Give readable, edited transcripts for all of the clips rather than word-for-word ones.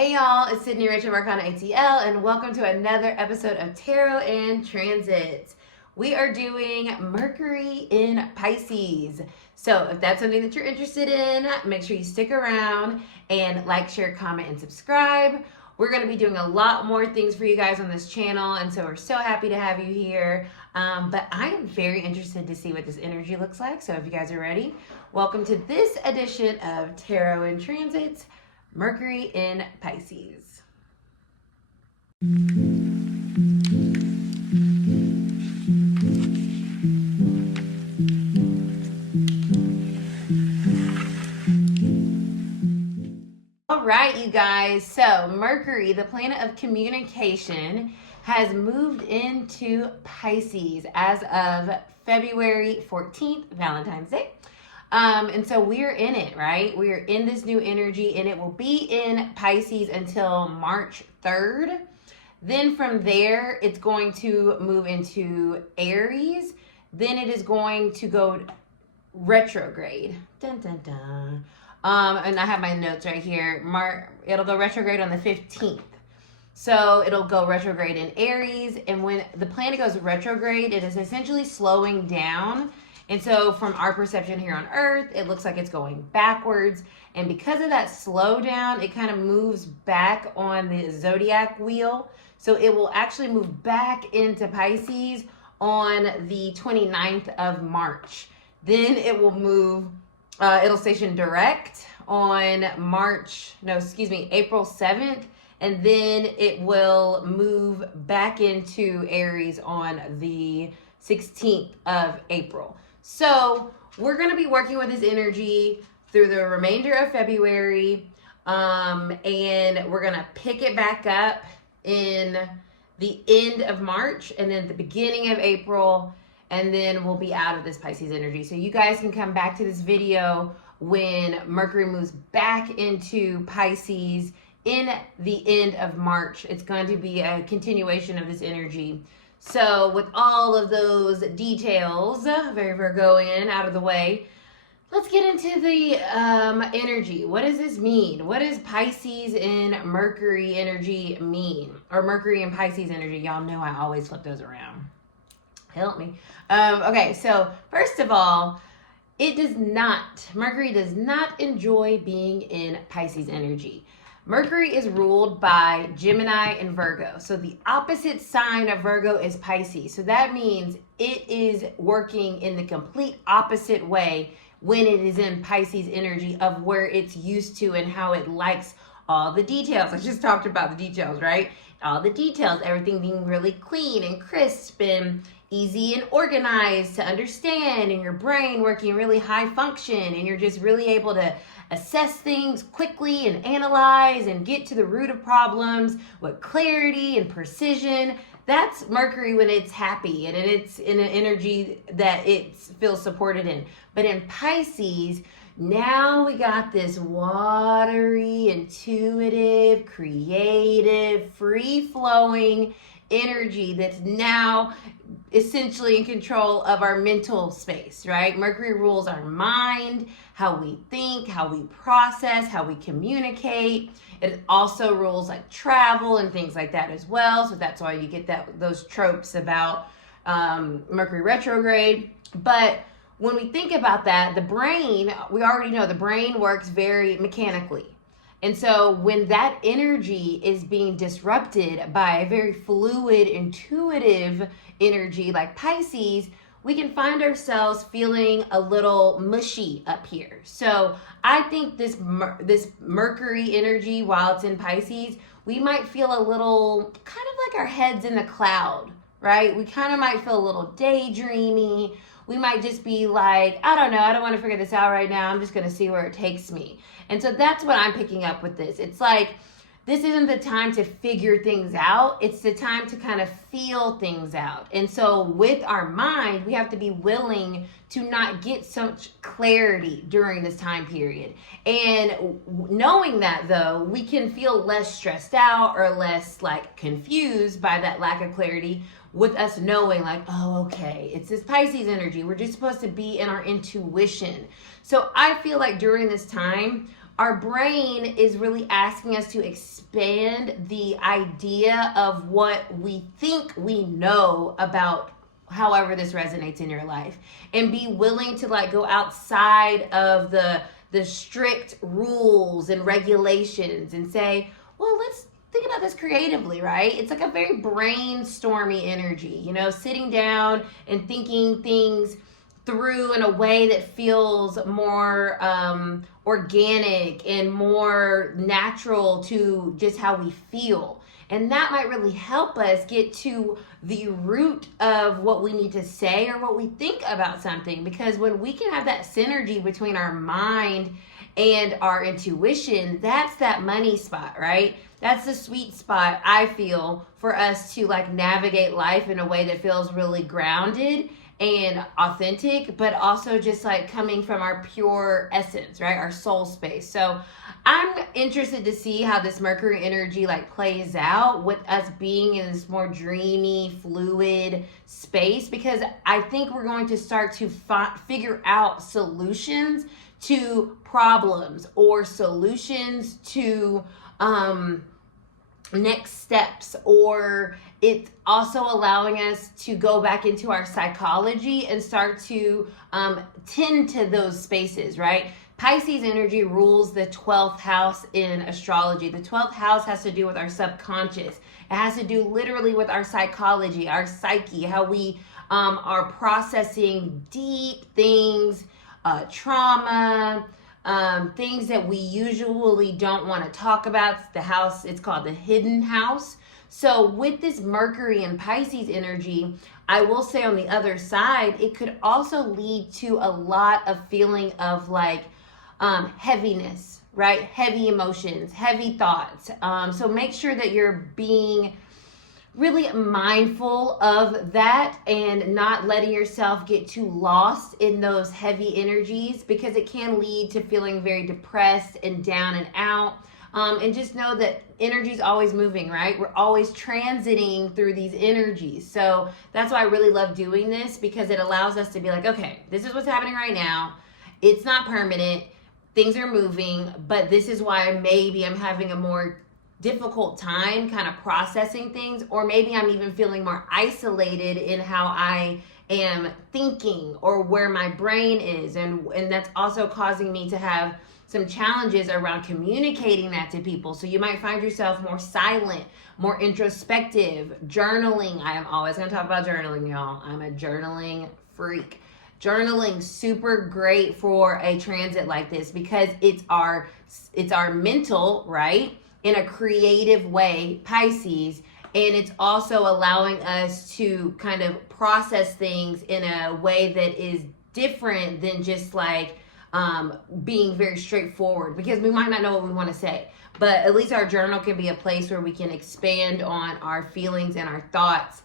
Hey y'all, it's Cidnee Rich of Arcana ATL, and welcome to another episode of Tarot and Transits. We are doing Mercury in Pisces. So if that's something that you're interested in, make sure you stick around and like, share, comment, and subscribe. We're going to be doing a lot more things for you guys on this channel, and so we're so happy to have you here. But I am very interested to see what this energy looks like. So if you guys are ready, welcome to this edition of Tarot and Transits, Mercury in Pisces. All right, you guys. So Mercury, the planet of communication, has moved into Pisces as of February 14th, Valentine's Day. And so we're in it, right? We're in this new energy, and it will be in Pisces until March 3rd. Then from there, it's going to move into Aries. Then it is going to go retrograde. Dun, dun, dun. And I have my notes right here. It'll go retrograde on the 15th. So it'll go retrograde in Aries. And when the planet goes retrograde, it is essentially slowing down. And so from our perception here on Earth, it looks like it's going backwards. And because of that slowdown, it kind of moves back on the zodiac wheel. So it will actually move back into Pisces on the 29th of March. Then it will move, it'll station direct on April 7th. And then it will move back into Aries on the 16th of April. So we're going to be working with this energy through the remainder of February, and we're going to pick it back up in the end of March and then the beginning of April, and then we'll be out of this Pisces energy. So you guys can come back to this video when Mercury moves back into Pisces in the end of March. It's going to be a continuation of this energy. So with all of those details, very Virgoian, out of the way, let's get into the energy. What does this mean? What does Pisces in Mercury energy mean? Or Mercury and Pisces energy? Y'all know I always flip those around. Help me. Okay, so first of all, Mercury does not enjoy being in Pisces energy. Mercury is ruled by Gemini and Virgo. So the opposite sign of Virgo is Pisces. So that means it is working in the complete opposite way when it is in Pisces energy of where it's used to and how it likes all the details. I just talked about the details, right? All the details, everything being really clean and crisp and easy and organized to understand, and your brain working really high function, and you're just really able to assess things quickly and analyze and get to the root of problems with clarity and precision. That's Mercury when it's happy and it's in an energy that it feels supported in. But in Pisces, now we got this watery, intuitive, creative, free-flowing energy that's now essentially in control of our mental space, right? Mercury rules our mind, how we think, how we process, how we communicate. It also rules like travel and things like that as well. So that's why you get those tropes about Mercury retrograde. But when we think about that, the brain, we already know the brain works very mechanically. And so when that energy is being disrupted by a very fluid, intuitive energy like Pisces, we can find ourselves feeling a little mushy up here. So I think this Mercury energy, while it's in Pisces, we might feel a little kind of like our head's in the cloud, right? We kind of might feel a little daydreamy. We might just be like, I don't know, I don't want to figure this out right now. I'm just going to see where it takes me. And so that's what I'm picking up with this. It's like, this isn't the time to figure things out. It's the time to kind of feel things out. And so with our mind, we have to be willing to not get such clarity during this time period. And knowing that, though, we can feel less stressed out or less like confused by that lack of clarity, with us knowing like, oh, okay, it's this Pisces energy. We're just supposed to be in our intuition. So I feel like during this time, our brain is really asking us to expand the idea of what we think we know about however this resonates in your life, and be willing to like go outside of the strict rules and regulations and say, well, let's think about this creatively, right? It's like a very brainstormy energy, you know, sitting down and thinking things through in a way that feels more organic and more natural to just how we feel. And that might really help us get to the root of what we need to say or what we think about something. Because when we can have that synergy between our mind and our intuition, that's that money spot, right? That's the sweet spot, I feel, for us to like navigate life in a way that feels really grounded and authentic, but also just like coming from our pure essence, right? Our soul space. So I'm interested to see how this Mercury energy like plays out with us being in this more dreamy, fluid space, because I think we're going to start to figure out solutions to problems or solutions to next steps, or it's also allowing us to go back into our psychology and start to tend to those spaces, right? Pisces energy rules the 12th house in astrology. The 12th house has to do with our subconscious. It has to do literally with our psychology, our psyche, how we are processing deep things, trauma, things that we usually don't want to talk about. The house, it's called the hidden house. So with this Mercury and Pisces energy, I will say on the other side, it could also lead to a lot of feeling of like heaviness, right? Heavy emotions, heavy thoughts. So make sure that you're being really mindful of that and not letting yourself get too lost in those heavy energies, because it can lead to feeling very depressed and down and out. And just know that energy is always moving, right? We're always transiting through these energies. So that's why I really love doing this, because it allows us to be like, okay, this is what's happening right now. It's not permanent. Things are moving, but this is why maybe I'm having a more difficult time kind of processing things, or maybe I'm even feeling more isolated in how I am thinking or where my brain is, and that's also causing me to have some challenges around communicating that to people. So you might find yourself more silent, more introspective. Journaling, I am always going to talk about journaling, y'all. I'm a journaling freak. Journaling super great for a transit like this, because it's our mental, right, in a creative way, Pisces, and it's also allowing us to kind of process things in a way that is different than just like being very straightforward, because we might not know what we want to say, but at least our journal can be a place where we can expand on our feelings and our thoughts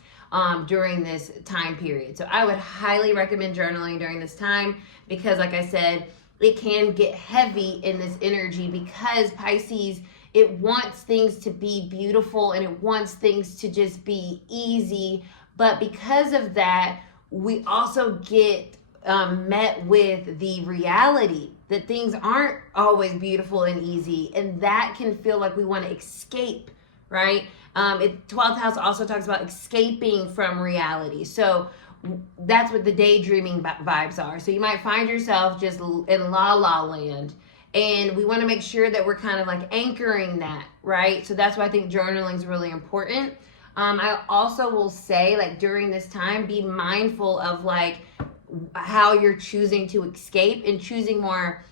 during this time period. So I would highly recommend journaling during this time, because like I said, it can get heavy in this energy, because Pisces, it wants things to be beautiful and it wants things to just be easy. But because of that, we also get met with the reality that things aren't always beautiful and easy. And that can feel like we want to escape, right? 12th house also talks about escaping from reality. So that's what the daydreaming vibes are. So you might find yourself just in la la land. And we want to make sure that we're kind of like anchoring that, right? So that's why I think journaling is really important. I also will say, like, during this time, be mindful of like how you're choosing to escape, and choosing more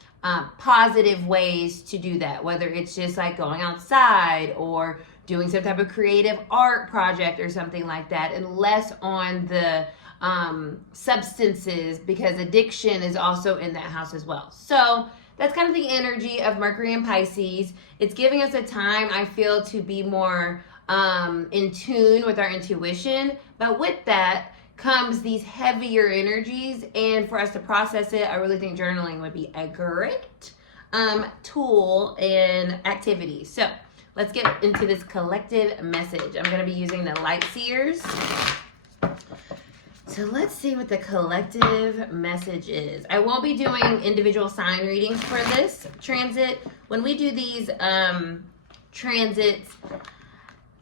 positive ways to do that, whether it's just like going outside or doing some type of creative art project or something like that, and less on the substances, because addiction is also in that house as well. So that's kind of the energy of Mercury and Pisces. It's giving us a time, I feel, to be more in tune with our intuition. But with that comes these heavier energies. And for us to process it, I really think journaling would be a great tool and activity. So let's get into this collective message. I'm going to be using the Light Seers. So let's see what the collective message is. I won't be doing individual sign readings for this transit. When we do these transits,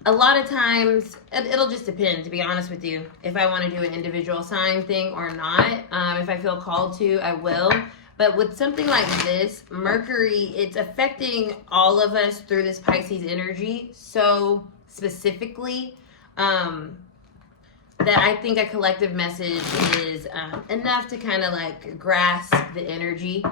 a lot of times, it'll just depend, to be honest with you, if I want to do an individual sign thing or not. If I feel called to, I will. But with something like this, Mercury, it's affecting all of us through this Pisces energy so specifically that I think a collective message is enough to kind of like grasp the energy.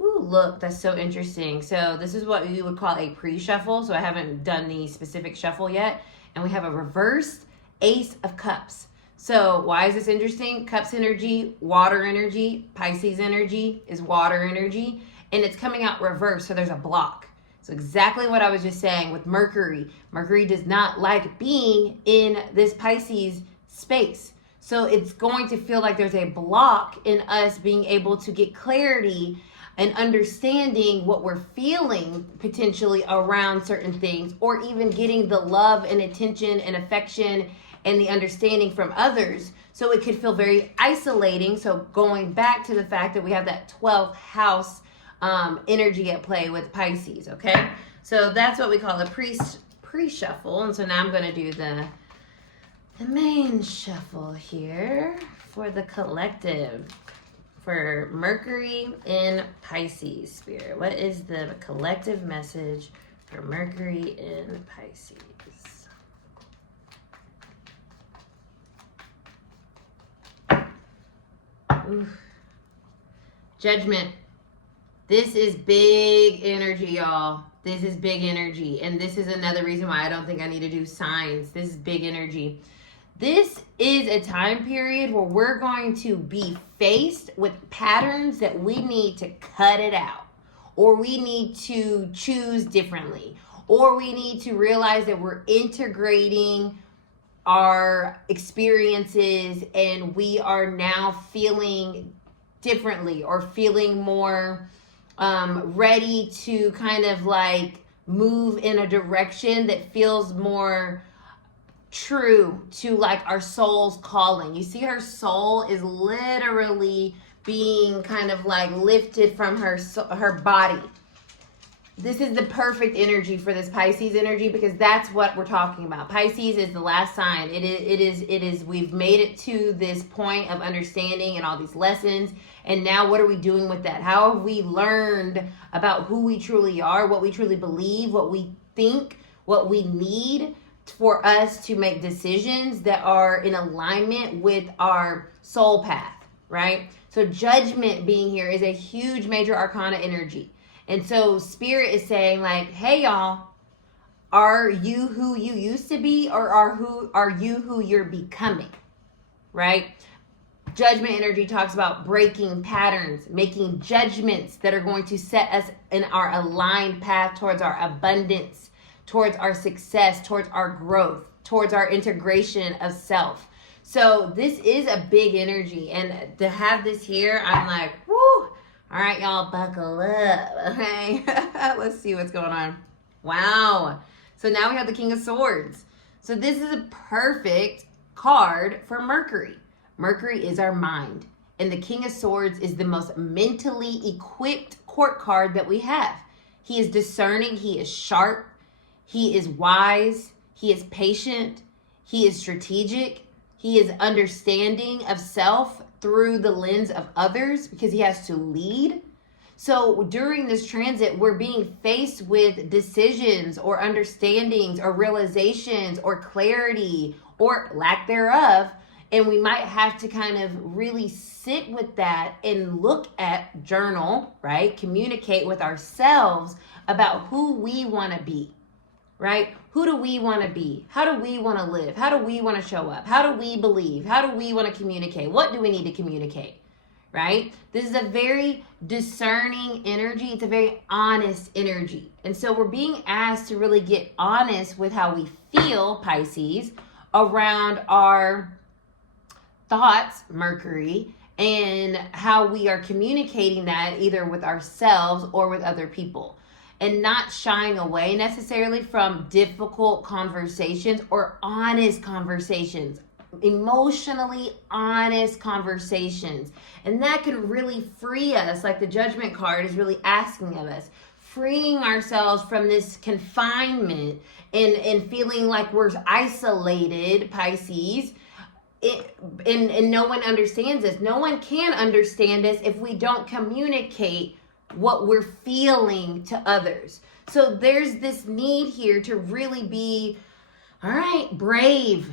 Ooh, look, that's so interesting. So this is what we would call a pre-shuffle. So I haven't done the specific shuffle yet. And we have a reversed Ace of Cups. So why is this interesting? Cups energy, water energy, Pisces energy is water energy. And it's coming out reversed, so there's a block. So exactly what I was just saying with Mercury. Mercury does not like being in this Pisces space. So it's going to feel like there's a block in us being able to get clarity and understanding what we're feeling potentially around certain things, or even getting the love and attention and affection and the understanding from others. So it could feel very isolating. So going back to the fact that we have that 12th house energy at play with Pisces, okay? So that's what we call a pre-shuffle. And so now I'm going to do the main shuffle here for the collective. For Mercury in Pisces, Spirit. What is the collective message for Mercury in Pisces? Ooh. Judgment. This is big energy, y'all. This is big energy. And this is another reason why I don't think I need to do signs. This is big energy. This is a time period where we're going to be faced with patterns that we need to cut it out, or we need to choose differently, or we need to realize that we're integrating our experiences and we are now feeling differently or feeling more ready to kind of like move in a direction that feels more true to like our soul's calling. You see, her soul is literally being kind of like lifted from her body. This is the perfect energy for this Pisces energy, because that's what we're talking about. Pisces is the last sign. It is we've made it to this point of understanding and all these lessons. And now what are we doing with that? How have we learned about who we truly are, what we truly believe, what we think, what we need for us to make decisions that are in alignment with our soul path, right? So judgment being here is a huge major arcana energy. And so Spirit is saying like, hey y'all, are you who you used to be, or are you who you're becoming, right? Judgment energy talks about breaking patterns, making judgments that are going to set us in our aligned path towards our abundance, towards our success, towards our growth, towards our integration of self. So this is a big energy. And to have this here, I'm like, whoo, all right, y'all, buckle up, okay? Let's see what's going on. Wow. So now we have the King of Swords. So this is a perfect card for Mercury. Mercury is our mind. And the King of Swords is the most mentally equipped court card that we have. He is discerning. He is sharp. He is wise. He is patient. He is strategic. He is understanding of self through the lens of others, because he has to lead. So during this transit, we're being faced with decisions or understandings or realizations or clarity or lack thereof. And we might have to kind of really sit with that and look at, journal, right? Communicate with ourselves about who we want to be, right? Who do we want to be? How do we want to live? How do we want to show up? How do we believe? How do we want to communicate? What do we need to communicate, right? This is a very discerning energy. It's a very honest energy. And so we're being asked to really get honest with how we feel, Pisces, around our thoughts, Mercury, and how we are communicating that either with ourselves or with other people. And not shying away necessarily from difficult conversations or honest conversations. emotionally honest conversations. And that can really free us, like the Judgment card is really asking of us, freeing ourselves from this confinement and feeling like we're isolated, Pisces. And no one understands us. No one can understand us if we don't communicate what we're feeling to others. So there's this need here to really be, all right, brave,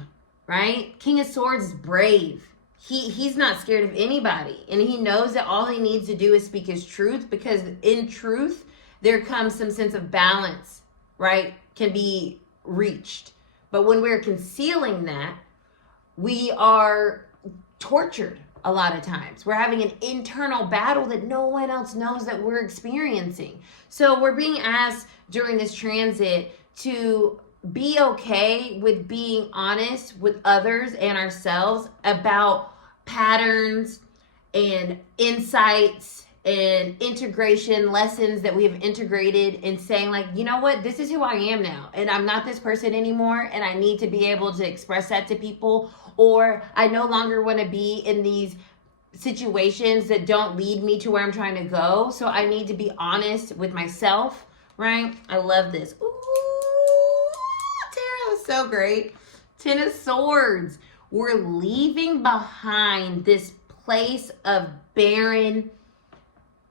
right? King of Swords is brave. He's not scared of anybody. And he knows that all he needs to do is speak his truth, because in truth, there comes some sense of balance, right? Can be reached. But when we're concealing that, we are tortured a lot of times. We're having an internal battle that no one else knows that we're experiencing. So we're being asked during this transit to be okay with being honest with others and ourselves about patterns and insights and integration lessons that we have integrated, and saying like, you know what, this is who I am now, and I'm not this person anymore, and I need to be able to express that to people, or I no longer want to be in these situations that don't lead me to where I'm trying to go. So I need to be honest with myself, right? I love this. Ooh, tarot is so great. Ten of Swords. We're leaving behind this place of barren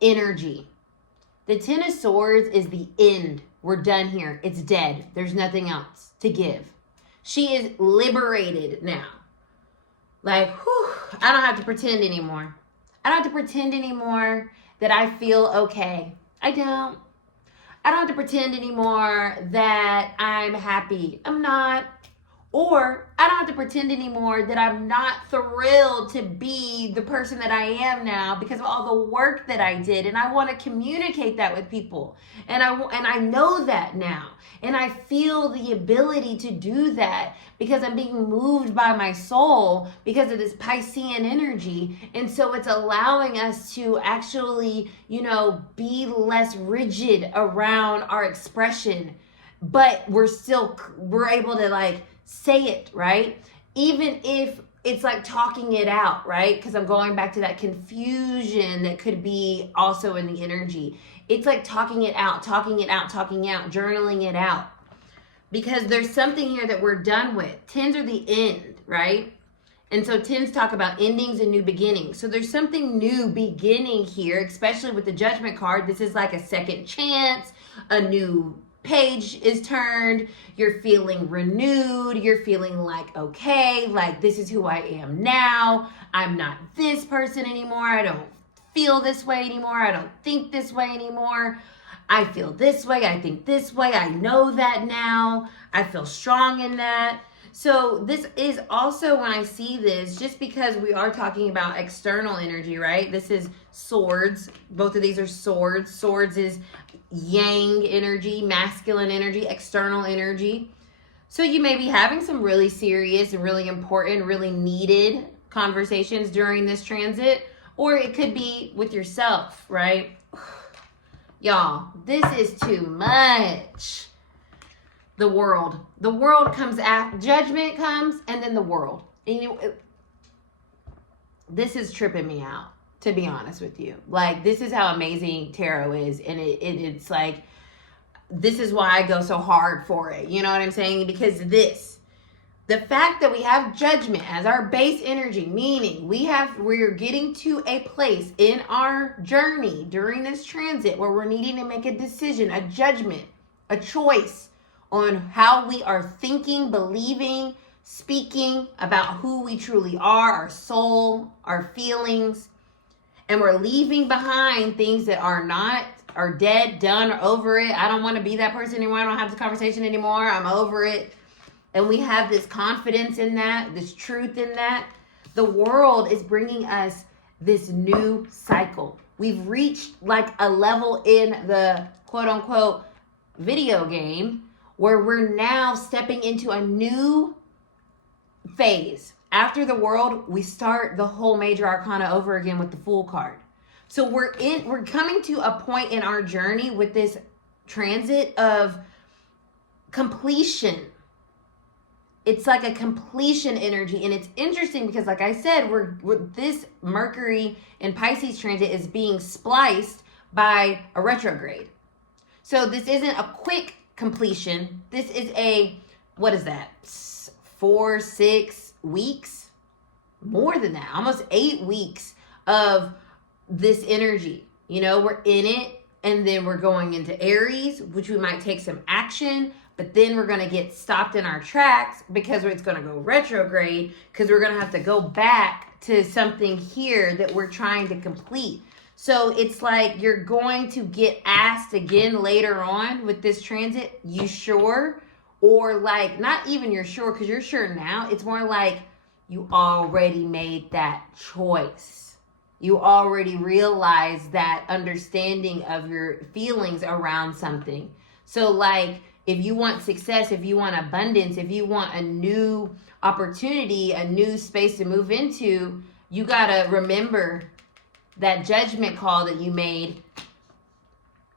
energy. The Ten of Swords is the end. We're done here. It's dead. There's nothing else to give. She is liberated now. Like, whew, I don't have to pretend anymore. I don't have to pretend anymore that I feel okay. I don't have to pretend anymore that I'm happy. I'm not. Or I don't have to pretend anymore that I'm not thrilled to be the person that I am now because of all the work that I did. And I want to communicate that with people. And I know that now. And I feel the ability to do that because I'm being moved by my soul because of this Piscean energy. And so it's allowing us to actually, be less rigid around our expression. But we're able to say it, right? Even if it's like talking it out, right? Because I'm going back to that confusion that could be also in the energy. It's like talking it out, journaling it out. Because there's something here that we're done with. Tens are the end, right? And so tens talk about endings and new beginnings. So there's something new beginning here, especially with the Judgment card. This is like a second chance, a new page is turned, you're feeling renewed, you're feeling like, okay, like this is who I am now. I'm not this person anymore. I don't feel this way anymore. I don't think this way anymore. I feel this way. I think this way. I know that now. I feel strong in that. So this is also, when I see this, just because we are talking about external energy, right? This is swords. Both of these are swords. Swords is yang energy, masculine energy, external energy. So you may be having some really serious and really important, really needed conversations during this transit, or it could be with yourself, right? Y'all, this is too much. The world comes after, Judgment comes, and then the world. And this is tripping me out, to be honest with you. Like, this is how amazing tarot is. And it's like, this is why I go so hard for it. You know what I'm saying? Because the fact that we have Judgment as our base energy, meaning we're getting to a place in our journey during this transit where we're needing to make a decision, a judgment, a choice on how we are thinking, believing, speaking about who we truly are, our soul, our feelings. And we're leaving behind things that are dead, done, or over it. I don't want to be that person anymore. I don't have this conversation anymore. I'm over it. And we have this confidence in that, this truth in that. The world is bringing us this new cycle. We've reached like a level in the quote unquote video game where we're now stepping into a new phase. After the world, we start the whole major arcana over again with the Fool card. So we're coming to a point in our journey with this transit of completion. it's like a completion energy. And it's interesting because, like I said, we're this Mercury in Pisces transit is being spliced by a retrograde. So this isn't a quick completion. This is a, what is that? 4-6 weeks? More than that, almost 8 weeks of this energy. You know, we're in it, and then we're going into Aries, which we might take some action, but then we're going to get stopped in our tracks because it's going to go retrograde, because we're going to have to go back to something here that we're trying to complete. So it's like you're going to get asked again later on with this transit, you sure? Or like, not even you're sure, because you're sure now. It's more like you already made that choice. You already realized that understanding of your feelings around something. So like, if you want success, if you want abundance, if you want a new opportunity, a new space to move into, you gotta remember that judgment call that you made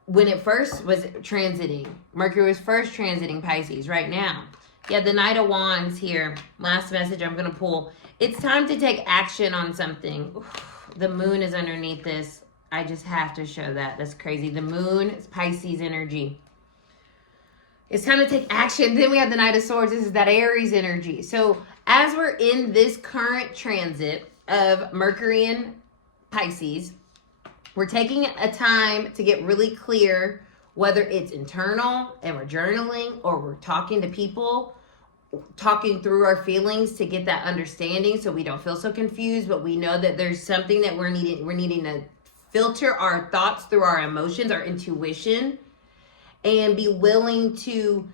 when it first was transiting. Mercury was first transiting Pisces right now. Yeah, the Knight of Wands here. Last message I'm going to pull. It's time to take action on something. Oof, the moon is underneath this. I just have to show that. That's crazy. The moon is Pisces energy. It's time to take action. Then we have the Knight of Swords. This is that Aries energy. So as we're in this current transit of Mercury in Pisces, we're taking a time to get really clear, whether it's internal and we're journaling, or we're talking to people, talking through our feelings to get that understanding so we don't feel so confused, but we know that there's something that we're needing to filter our thoughts through our emotions, our intuition, and be willing to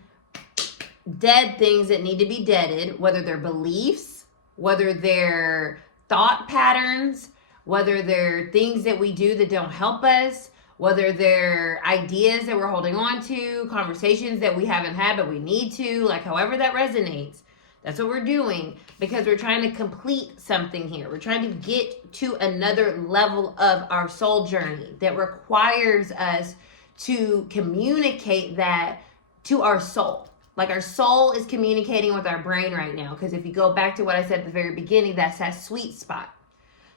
dead things that need to be deaded, whether they're beliefs, whether they're thought patterns, whether they're things that we do that don't help us, whether they're ideas that we're holding on to, conversations that we haven't had but we need to, like however that resonates. That's what we're doing, because we're trying to complete something here. We're trying to get to another level of our soul journey that requires us to communicate that to our soul. Like our soul is communicating with our brain right now, because if you go back to what I said at the very beginning, that's that sweet spot.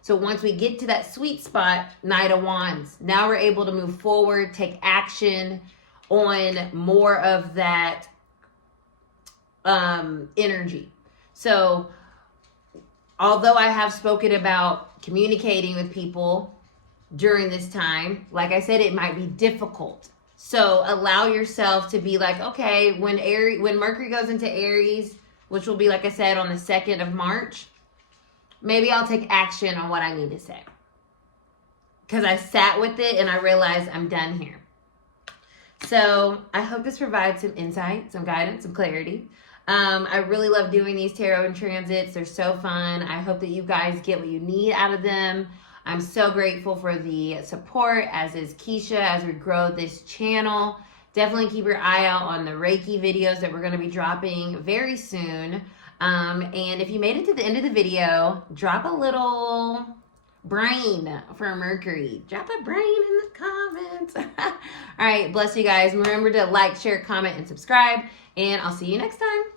So once we get to that sweet spot, Knight of Wands, now we're able to move forward, take action on more of that energy. So although I have spoken about communicating with people during this time, like I said, it might be difficult. So allow yourself to be like, okay, when Mercury goes into Aries, which will be, like I said, on the 2nd of March, maybe I'll take action on what I need to say. Because I sat with it and I realized I'm done here. So I hope this provides some insight, some guidance, some clarity. I really love doing these tarot and transits. They're so fun. I hope that you guys get what you need out of them. I'm so grateful for the support, as is Keisha, as we grow this channel. Definitely keep your eye out on the Reiki videos that we're going to be dropping very soon. And if you made it to the end of the video, drop a little brain for Mercury. Drop a brain in the comments. All right, bless you guys. Remember to like, share, comment, and subscribe. And I'll see you next time.